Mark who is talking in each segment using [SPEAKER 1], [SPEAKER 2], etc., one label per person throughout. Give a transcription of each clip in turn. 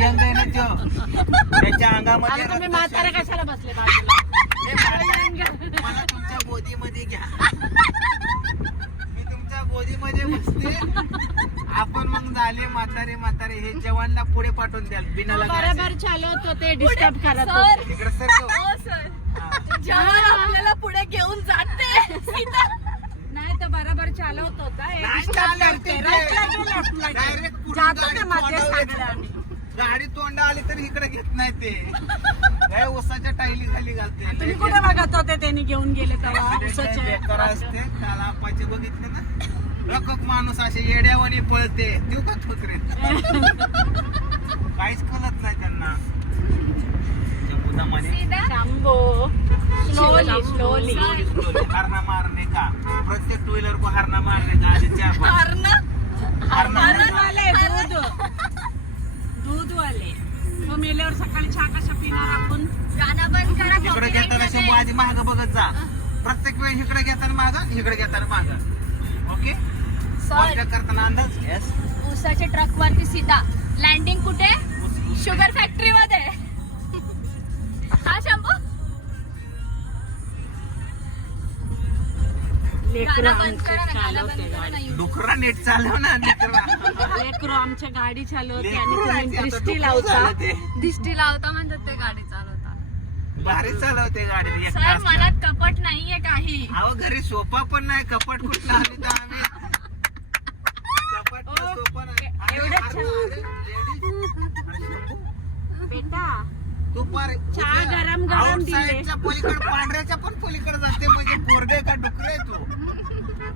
[SPEAKER 1] Young आहे ना तो. त्याच्या अंगामध्ये
[SPEAKER 2] आता तुम्ही
[SPEAKER 1] रक्त
[SPEAKER 2] म्हातारे कशाला बसले बाजूला?
[SPEAKER 1] हे म्हातारे, मला तुमच्या गोदीमध्ये घ्या. मी तुमच्या गोदीमध्ये बसते. आपण मग झाले म्हातारे म्हातारे. हे जवानला पुढे पाठवून द्याल बिना
[SPEAKER 2] बरोबर
[SPEAKER 1] लग्नाचे.
[SPEAKER 2] चालवत होते डिस्टर्ब करत
[SPEAKER 3] सर.
[SPEAKER 2] होते.
[SPEAKER 1] इकडे सर
[SPEAKER 3] हो सर. जवान आपल्याला पुढे घेऊन जाते. सीता
[SPEAKER 2] नाही तर बरोबर चालवत होता हे
[SPEAKER 1] नाही
[SPEAKER 2] disturb
[SPEAKER 1] चालवते
[SPEAKER 2] करते.
[SPEAKER 1] ते.
[SPEAKER 2] Right ला गेलं, left ला गेलं.
[SPEAKER 1] Direct पुढून
[SPEAKER 2] जातो
[SPEAKER 1] गाडी
[SPEAKER 2] ते मध्ये
[SPEAKER 1] तोंडावर येते. गाडी तोंडा आली तर इकडे घेत नाही ते. काय उसाच्या टायली खाली घालते.
[SPEAKER 2] तुम्ही कुठे बघत होते त्यांनी घेऊन गेले तेव्हा?
[SPEAKER 1] बेकार असते. काल आपाचे बघितले ना? रखक माणूस असे येड्यावानी पळते. देऊ का ठोकरे काहीच कळत नाही त्यांना. हारना मारने का? प्रत्येक टू व्हीलर को हारना मारने का? चार पाच.
[SPEAKER 3] हरणं
[SPEAKER 2] मेल्यावर सकाळी चहा कशा पिणार आपण?
[SPEAKER 3] गाणं बंद करा
[SPEAKER 1] इकडे
[SPEAKER 3] copyright
[SPEAKER 1] घेताना शंभू
[SPEAKER 3] मध्ये.
[SPEAKER 1] आधी महाग बघत जा. प्रत्येक वेळी इकडे घेताना महाग इकडे घेताना महाग ओके?
[SPEAKER 3] सर.
[SPEAKER 1] करताना अंदाज? येस
[SPEAKER 3] उसाच्या ट्रक वरती सीता लँडिंग कुठे? शुगर फॅक्टरी मध्ये.
[SPEAKER 2] लेकरं आमचे चालवते गाडी.
[SPEAKER 1] डुकरा नीट चालव ना लेकरा
[SPEAKER 2] लेकरं आमच्या गाडी चालवते आणि
[SPEAKER 1] लेकरू
[SPEAKER 2] तुम्ही
[SPEAKER 1] राहायचे आता,
[SPEAKER 2] दृष्टी
[SPEAKER 1] डुकरं
[SPEAKER 2] लावता.
[SPEAKER 3] दिष्टी म्हणतात ते गाडी चालवता.
[SPEAKER 1] भारी चालवते गाडी एक
[SPEAKER 3] सर
[SPEAKER 1] तास
[SPEAKER 3] मनात कपट नाहीये काही.
[SPEAKER 1] अहो घरी सोफा पण नाही कपाट कुठला आम्ही तर आम्ही? कपाट
[SPEAKER 2] ओ,
[SPEAKER 1] सोफा नाही अरे,
[SPEAKER 2] एवढं
[SPEAKER 1] अरे,
[SPEAKER 2] छान.
[SPEAKER 1] अरे, ladies. अरे, शंभू,
[SPEAKER 2] बेटा
[SPEAKER 1] तू पार
[SPEAKER 2] चहा गरम गरम दिले.
[SPEAKER 1] पलीकडे पांढऱ्याच्या पण पलीकडे जाते म्हणजे पोरगे का डुकरे तू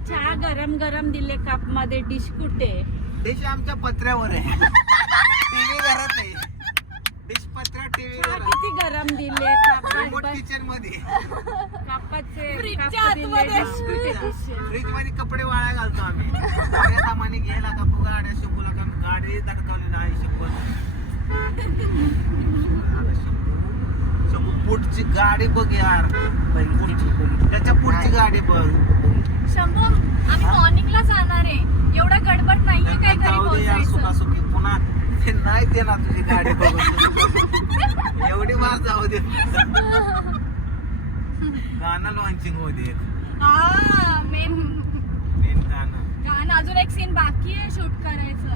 [SPEAKER 2] चहा गरम गरम दिले कपमध्ये डिश कुठे?
[SPEAKER 1] डिश आमच्या पत्र्यावर आहे. टीव्ही घरात आहे. डिश टीव्ही घरात.
[SPEAKER 2] किती गरम दिले
[SPEAKER 1] रिमोट किचनमध्ये
[SPEAKER 2] कापाचे?
[SPEAKER 1] फ्रीजमध्ये कपडे वाळा घालतो आम्ही. सामाने घ्यायला का तू गाड्या शिकूला का गाडी तडकावलेला आहे शिकवत पुढची गाडी बघ यार. पुढची त्याच्या पुढची गाडी बघ.
[SPEAKER 3] शंभू आम्ही मॉर्निंगला जाणार आहे. एवढा गडबड नाहीये काय घरी पोहोचायचं
[SPEAKER 1] पुन्हा ते नाही देणार तुझी गाडी बघून. एवढी जाऊ दे. गाणं लॉन्चिंग होऊ दे.
[SPEAKER 3] हा मेन
[SPEAKER 1] मेन गाणं.
[SPEAKER 3] गाणं अजून एक सीन बाकी आहे शूट करायचं.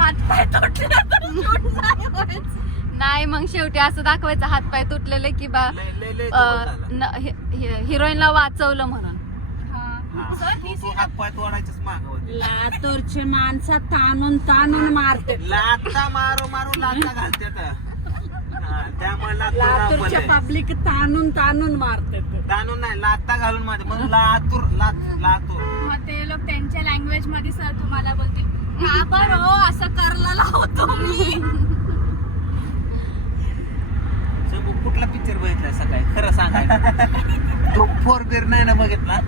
[SPEAKER 3] हात पाय तुटले तर shoot नाही व्हायचं.
[SPEAKER 4] नाही मग शेवटी असं दाखवायचं हात पाय तुटलेले की बा. हिरोईनला वाचवलं म्हणून.
[SPEAKER 1] तू
[SPEAKER 3] सीन
[SPEAKER 1] हात पाय तोडायचंच माग होते
[SPEAKER 2] लातूरचे माणसं ताणून ताणून मारते
[SPEAKER 1] लाता मारू मारू लाता घालते त्यामुळे
[SPEAKER 2] लातूरच्या. पब्लिक ताणून ताणून मारते
[SPEAKER 1] ताणून नाही लाता घालून माझे मग लातूर लात लातूर.
[SPEAKER 3] मग ते लोक त्यांच्या लँग्वेजमध्ये सर तुम्हाला बोलतील का बरं हो असं करला लावतो मी.
[SPEAKER 1] शंभू, कुठला पिक्चर बघितलाय सकाळी? खरं सांगाय तो फोर बीर नाही ना बघितला?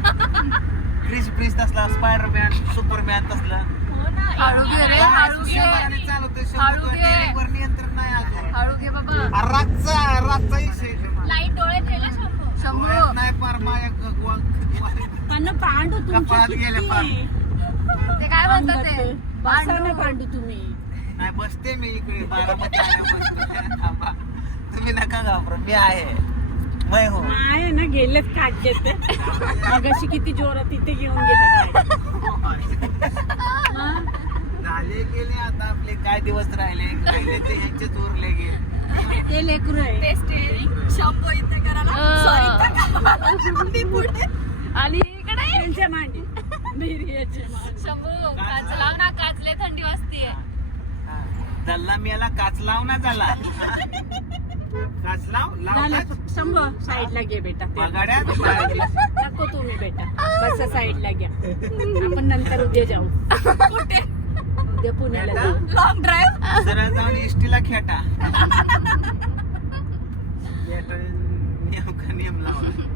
[SPEAKER 1] क्रिस प्रिस तसला स्पायडरमॅन सुपरमॅन तसला.
[SPEAKER 3] हो ना
[SPEAKER 4] हळू घे रे, हळू घे.
[SPEAKER 1] शंभराने चालवतोय
[SPEAKER 4] हळू
[SPEAKER 1] शंभू
[SPEAKER 4] घे.
[SPEAKER 1] टेरेवर नियंत्रण नाही अजून.
[SPEAKER 4] हळू घे बाबा.
[SPEAKER 1] अरे रातचा रातचा विषय
[SPEAKER 3] लाइट डोळे ठेवला शंभू.
[SPEAKER 4] शंभू.
[SPEAKER 1] नाही पार माया
[SPEAKER 2] पण पांडू तुमच्या
[SPEAKER 1] कपाळात गेले
[SPEAKER 2] किती?
[SPEAKER 1] पार.
[SPEAKER 4] ते काय म्हणतात ते?
[SPEAKER 2] बसा ना पांडू. तुम्ही.
[SPEAKER 1] नाही बसते मी इकडे बारामती आल्यापासून. तुम्ही नका घाबरू मी आहे. मै हो.
[SPEAKER 2] आहे ना गेलेत काढलेत मगाशी किती जोरात तिथे घेऊन गेले काय
[SPEAKER 1] झाले गेले आता आपले काय दिवस राहिले? राहिले ते यांचे चोरले गेले
[SPEAKER 2] ते लेकरू आहे.
[SPEAKER 3] ते स्टेअरिंग शंभू इथे करायला.
[SPEAKER 4] अं.
[SPEAKER 3] सॉरी मी पुढे.
[SPEAKER 4] आणि इकडे
[SPEAKER 2] त्यांच्या मांडी बिर्याचे मांडी
[SPEAKER 4] शंभू काच लाव ना काचले थंडी वाजतीये.
[SPEAKER 1] जल्ला मेला काच लाव ना झाला काच लाव लाव काच.
[SPEAKER 2] झालं शंभू साईडला घे बेटा. ते.
[SPEAKER 1] बगाड्या
[SPEAKER 2] नको तुम्ही बेटा. बस साईडला घ्या. आपण नंतर उद्या जाऊ.
[SPEAKER 3] कुठे?
[SPEAKER 2] उद्या पुण्याला. जाऊ.
[SPEAKER 3] लॉंग ड्राईव्ह
[SPEAKER 1] सरळ जाऊन इष्टीला खेटा. खेटा नियम का नियम लावला.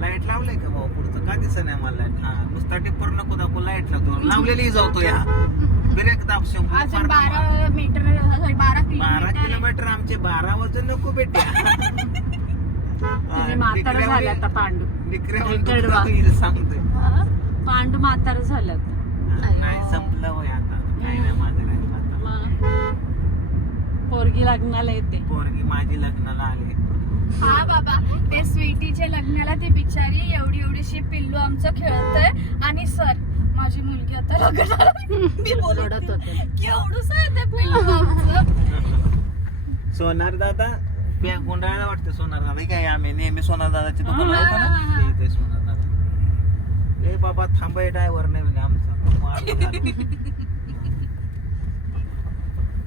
[SPEAKER 1] लाइट लावलंय का भाऊ पुढचं? का दिसत नाही मला लाइट हा नुसता टिप्पर नको दाखवू लाइट लावतो लावलेली जातो या. ब्रेक दाब शंभू
[SPEAKER 3] अजून
[SPEAKER 1] फार
[SPEAKER 3] बारा
[SPEAKER 1] बाबा.
[SPEAKER 3] मीटर sorry, बारा
[SPEAKER 1] बारा
[SPEAKER 3] किलोमीटर
[SPEAKER 1] किलोमीटर आमचे बारा वजन नको बेटे.
[SPEAKER 2] तुम्ही म्हातारा झाला आता पांडू. कडवा.
[SPEAKER 1] सांगतोय.
[SPEAKER 2] पांडू म्हातारा झालं
[SPEAKER 1] नाही संपलं होय आता. नाही माझं राहिलं आता.
[SPEAKER 2] ती लग्नाला येते.
[SPEAKER 1] पोरगी माझी लग्नाला आली.
[SPEAKER 3] हा बाबा. ते स्वीटीच्या लग्नाला ती बिचारी एवढी एवढीशी पिल्लू आमचं खेळतय. आणि सर माझी मुलगी आता लग्नाला मी बोलत
[SPEAKER 2] होते
[SPEAKER 3] केवढूस आहे ते पिल्लू आमचं
[SPEAKER 1] सोनार दादा पे गुंडाळा वाटतं सोनार दादा? काय आम्ही नेहमी सोनार दादाची दुकान
[SPEAKER 2] हा, हा,
[SPEAKER 1] ना इथे सोनार दादा. ए बाबा थांबाय ड्रायव्हर नाही म्हणे आमचा. मारलं गाडी.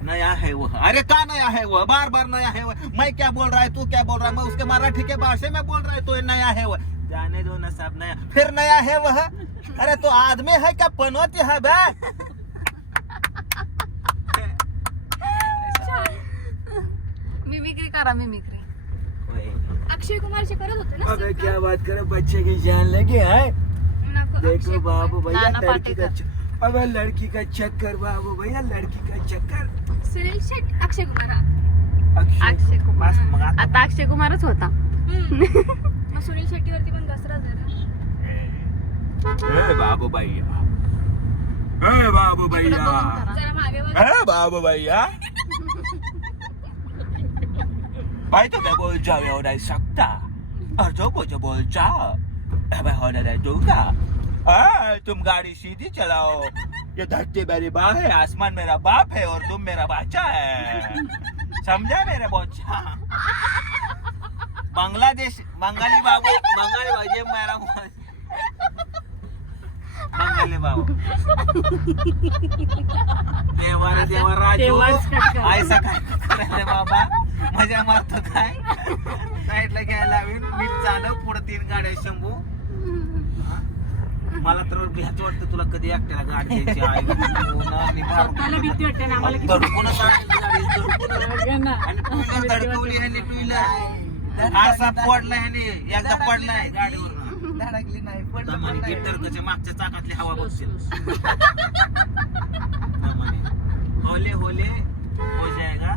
[SPEAKER 1] नया है वो. अरे का नया है वो? बार बार नया है वो. मैं क्या बोल रहा है तू क्या बोल रहा है? मैं उसके मराठी के भाषा में बोल रहा है तो ये नया है वो. जाने दो ना सब नया। फिर नया है वह? अरे तो आदमी है क्या पनौती है बे?
[SPEAKER 4] मिमिक्री करा मिमिक्री.
[SPEAKER 3] अक्षय कुमारची करत होते ना
[SPEAKER 1] अबे क्या बात करे बच्चे की जान लगे है? देखो
[SPEAKER 3] कुमार.
[SPEAKER 1] बाबू भैया लड़की का अबे लड़की का चक्कर बाबू भैया लड़की का चक्कर।
[SPEAKER 3] सुनील शेट अक्षय कुमार. हा.
[SPEAKER 4] अक्षय कुमार.
[SPEAKER 1] आता
[SPEAKER 4] अक्षय कुमारच होता.
[SPEAKER 3] सुनील शेट्टीवरती पण दसरा जरा
[SPEAKER 1] ए बाबू भैया ए बाबू भैया
[SPEAKER 3] जरा मागे बघ.
[SPEAKER 1] ए बाबू भैया भाई तो मैं बोल जाओ हो नहीं सकता और जो मुझे बोल जाओ मैं होने नहीं दूँगा आ, तुम गाड़ी सीधी चलाओ. ये धरती मेरी माँ है आसमान मेरा बाप है और तुम मेरा बच्चा है. समझा मेरे बच्चा बांग्लादेश बंगाली बाबू बंगाली मेरा बंगाली बाबू देवा राजू
[SPEAKER 2] कट कर.
[SPEAKER 1] ऐसा काय करायला बाबा मजा मारतो काय साईडला घ्यायला मीठ झालं पुढे तीन गाड्या शंभू हा? मला तर भ्याच वाटतं तुला कधी एकट्याला गाडी द्यायची आई.
[SPEAKER 2] स्वतःला भीती वाटते ना आम्हाला किती
[SPEAKER 1] धडकूनच आणली गाडी, धडकूनच.
[SPEAKER 2] बघा ना.
[SPEAKER 1] आणि टू व्हीलर धडकवली ह्याने टू व्हीलर असा पडला ह्याने एकदा पडलाय गाडीवर धडकली नाही गिटारच्या मागच्या चाकातली हवा बघशील. होले होले. हो जाएगा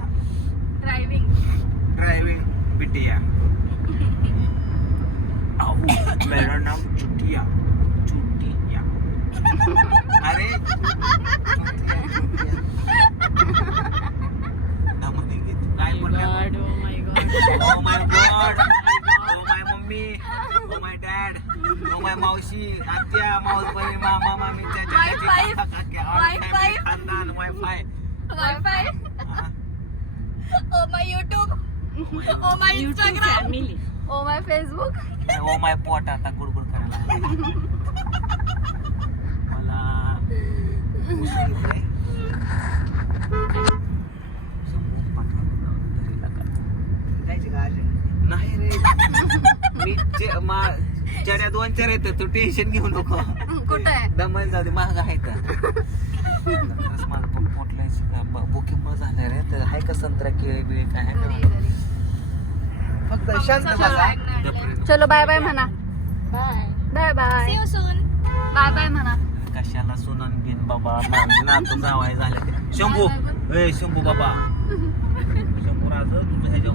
[SPEAKER 3] ड्रायव्हिंग
[SPEAKER 1] ड्राइविंग बिटिया. आओ मेरा नाम चुटिया. चुटिया. अरे दमनी गीत. काय म्हणलं
[SPEAKER 2] God, oh my God.
[SPEAKER 1] Oh my God oh my mummy oh my dad oh my मावशी आत्या मावस बहीण मामा मामी. खानदान WiFi
[SPEAKER 3] WiFi oh my YouTube oh my
[SPEAKER 2] YouTube.
[SPEAKER 3] Instagram.
[SPEAKER 4] Oh my Facebook
[SPEAKER 1] oh my पोट आता गुडगुड करायला. मला उशीर नाही रे. मी चे- मा- चऱ्या दोन चऱ्या येतात तू टेन्शन घेऊ नको.
[SPEAKER 4] कुठं आहे?
[SPEAKER 1] दमन जाऊ दे महाग आहे का खरंच माझं पोट पोटलंय बुकिंग मग झालं रे. तर आहे का संत्रा केळी बिळी काय आहे
[SPEAKER 4] घरी
[SPEAKER 1] का?
[SPEAKER 4] घरी
[SPEAKER 1] फक्त शांत बसा.
[SPEAKER 4] चलो बाय बाय म्हणा.
[SPEAKER 3] Bye
[SPEAKER 4] bye bye
[SPEAKER 3] see you soon
[SPEAKER 4] bye bye म्हणा.
[SPEAKER 1] कशाला सुनन बिन बाबा? नातू जावाय झाले. ते. शंभू ए शंभू बाबा. शंभू राज तुझं ह्याच्या